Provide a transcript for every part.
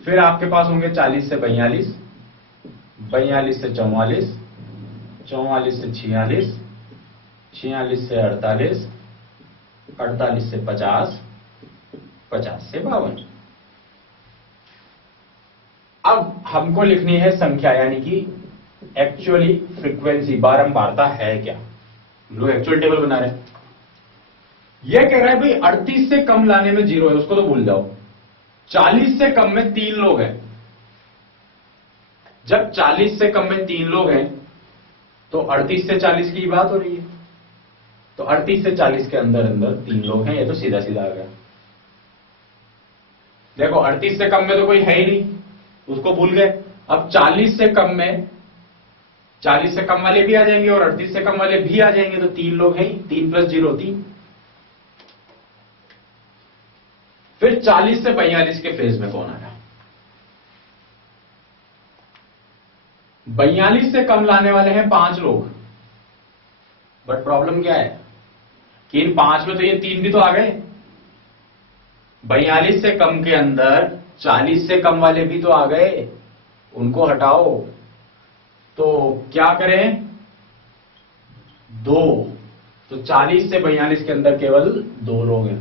फिर आपके पास होंगे 40 से 42, 42 से 44, 44 से 46, 46 से 48, 48 से 50, 50 से 52। अब हमको लिखनी है संख्या, यानी कि एक्चुअली फ्रीक्वेंसी, बारंबारता है क्या। हम लोग एक्चुअल टेबल बना रहे हैं। यह कह रहा है भाई 38 से कम लाने में 0 है, उसको तो भूल जाओ। 40 से कम में 3 लोग हैं। जब 40 से कम में 3 लोग हैं तो 38 से 40 की बात हो रही है। तो 38 से 40 के अंदर अंदर 3 लोग हैं, ये तो सीधा सीधा आ गया। देखो 38 से कम में तो कोई है ही नहीं, उसको भूल गए। अब 40 से कम में 40 से कम वाले भी आ जाएंगे और 38 से कम वाले भी आ जाएंगे, तो 3 लोग हैं ही। 3 + 0 3। फिर 40 से 42 के फेज में कौन आया। 42 से कम लाने वाले हैं 5 लोग। बट प्रॉब्लम क्या है कि इन 5 में तो ये 3 भी तो आ गए। 42 से कम के अंदर 40 से कम वाले भी तो आ गए, उनको हटाओ। तो क्या करें, 2। तो 40 से 42 के अंदर केवल 2 लोग हैं।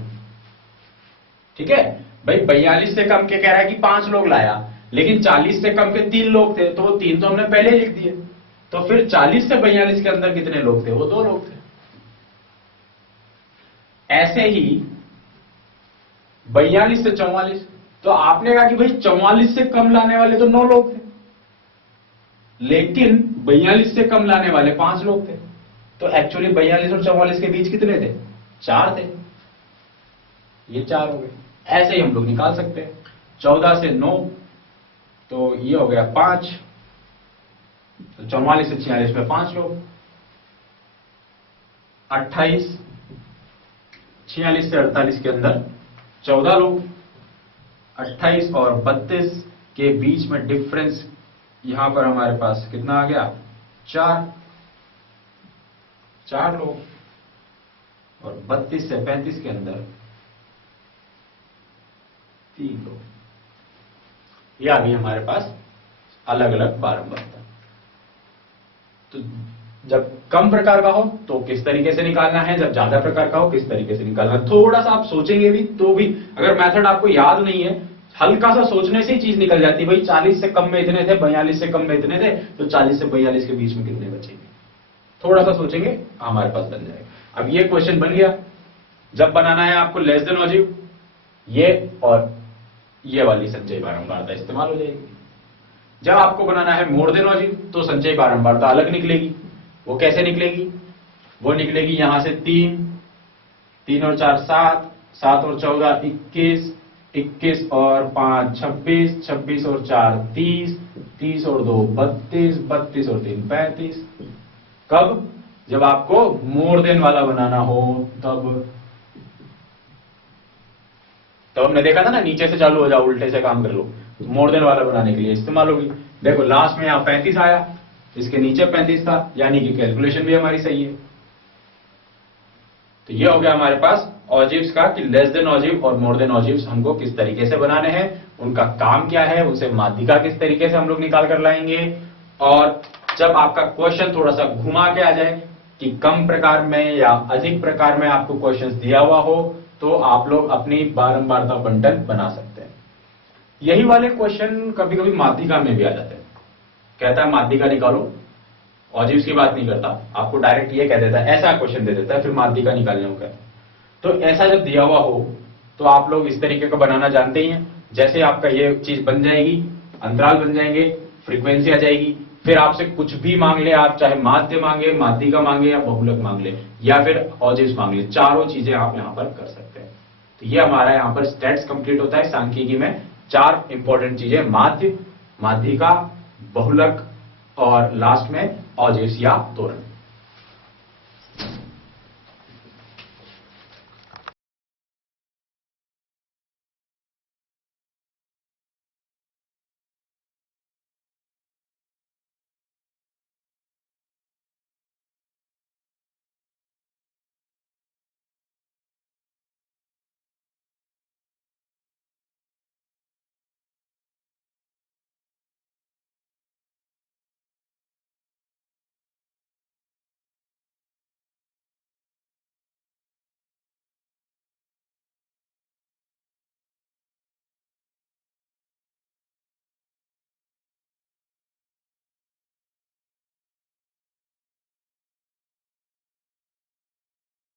ठीक है भाई, 42 से कम के कह रहा है कि 5 लोग लाया, लेकिन 40 से कम के 3 लोग थे, तो वो 3 तो हमने पहले ही लिख दिए। तो फिर 40 से 42 के अंदर कितने लोग थे, वो 2 लोग थे। ऐसे ही 42 से 44, तो आपने कहा कि भाई 44 से कम लाने वाले तो 9 लोग थे, लेकिन 42 से कम लाने वाले 5 लोग थे। तो एक्चुअली 42 और 44 के बीच कितने थे, 4 थे। ये 4 हो गए। ऐसे ही हम लोग निकाल सकते हैं। 14 से 9, तो ये हो गया 5। तो 44 से 46 में 5 लोग। 28, 46 से 48 के अंदर 14 लोग। 28 और 32 के बीच में डिफरेंस यहां पर हमारे पास कितना आ गया, 4 लोग। और 32 से 35 के अंदर 3 लोग। यह अभी हमारे पास अलग अलग बारंबारता। तो जब कम प्रकार का हो तो किस तरीके से निकालना है, जब ज्यादा प्रकार का हो किस तरीके से निकालना है। थोड़ा सा आप सोचेंगे भी तो भी, अगर मेथड आपको याद नहीं है, हल्का सा सोचने से ही चीज निकल जाती है। भाई 40 से कम में इतने थे, 42 से कम में इतने थे, तो 40 से 42 के बीच में कितने बचेंगे। थोड़ा सा सोचेंगे हमारे पास बन जाएगा। अब ये क्वेश्चन बन गया। जब बनाना है आपको लेस देन ऑजिव, ये और ये वाली संचयी बारंबारता इस्तेमाल हो जाएगी। जब आपको बनाना है मोर देन ऑजिव, तो संचयी बारंबारता अलग निकलेगी। वो कैसे निकलेगी, वो निकलेगी यहां से 3, 3 और 4 7, 7 और 14 21, 21 और 5 26, 26 और 4 30, 30 और 2 32, 32 और 3 35। कब, जब आपको मोर देन वाला बनाना हो तब। तो हमने देखा था ना, नीचे से चालू हो जाओ, उल्टे से काम कर लो। मोर देन वाला बनाने के लिए इस्तेमाल होगी। देखो लास्ट में यहां 35 आया, इसके नीचे 35 था, यानी कि कैलकुलेशन भी हमारी सही है। तो ये हो गया हमारे पास ऑजिव्स का, कि लेस देन ऑजिव और मोर देन ऑजिव्स हमको किस तरीके से बनाने हैं, उनका काम क्या है, उसे माध्यिका किस तरीके से हम लोग निकाल कर लाएंगे। और जब आपका क्वेश्चन थोड़ा सा घुमा के आ जाए कि कम प्रकार में या अधिक प्रकार में आपको क्वेश्चन दिया हुआ हो, तो आप लोग अपनी बारंबारता बंटन बना सकते हैं। यही वाले क्वेश्चन कभी कभी माध्यिका में भी आ जाते हैं। कहता है माध्यिका निकालो, ऑजिव्स की बात नहीं करता, आपको डायरेक्ट ये कह देता है, ऐसा क्वेश्चन दे देता है, फिर माध्यिका निकालने को कहता है। तो ऐसा जब दिया हुआ हो तो आप लोग इस तरीके का बनाना जानते ही हैं। जैसे आपका ये चीज बन जाएगी, अंतराल बन जाएंगे, फ्रीक्वेंसी आ जाएगी, फिर आपसे कुछ भी मांग ले, आप चाहे माध्य मांगे, माध्यिका मांगे, या बहुलक मांग ले, या फिर ऑजिव्स मांग ले, चारों चीजें आप यहां पर कर सकते हैं। तो ये हमारा यहां पर स्टेट्स कंप्लीट होता है सांख्यिकी में। 4 इंपॉर्टेंट चीजें, माध्य, माध्यिका, बहुलक और लास्ट में ऑजिव्स या तोरण।